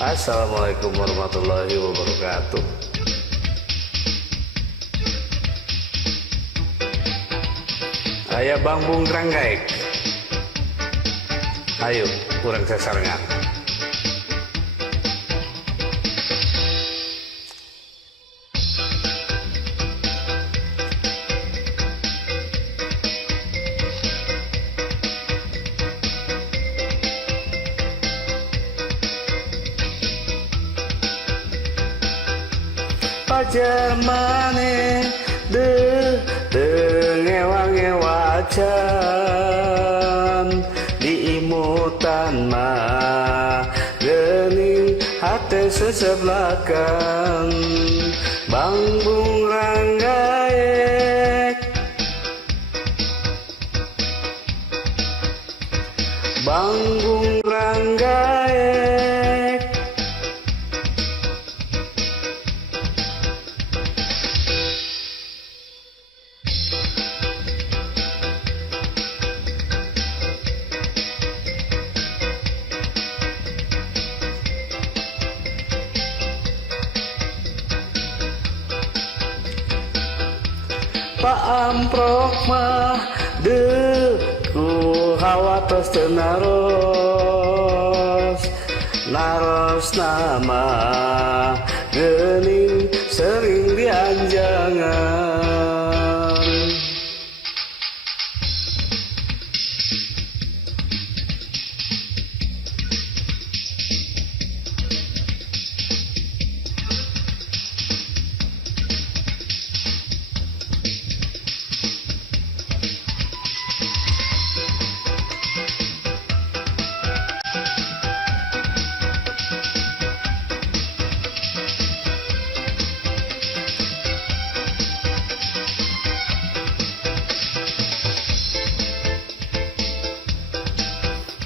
Assalamualaikum warahmatullahi wabarakatuh. Aya Bang Bung Ranggaik. Ayo, kurang sasarangan. Pajar maneh ngewa-ngewa can diimutan mah geuning hate seseblakan Bang Bung Ranggaek, Bang Bung Ranggaek. Pak Amprok mah ku hawa tos teu naros nama geuning sering dianjangan.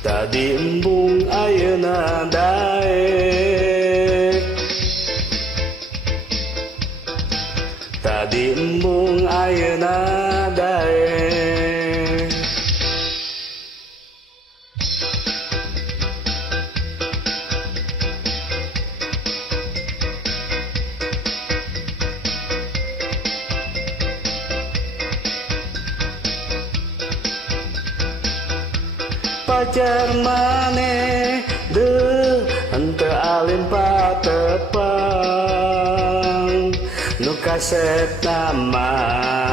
Tadi embung ayeuna daek, tadi embung ayeuna daek. Pajar maneh henteu alim patepang nu kaset nama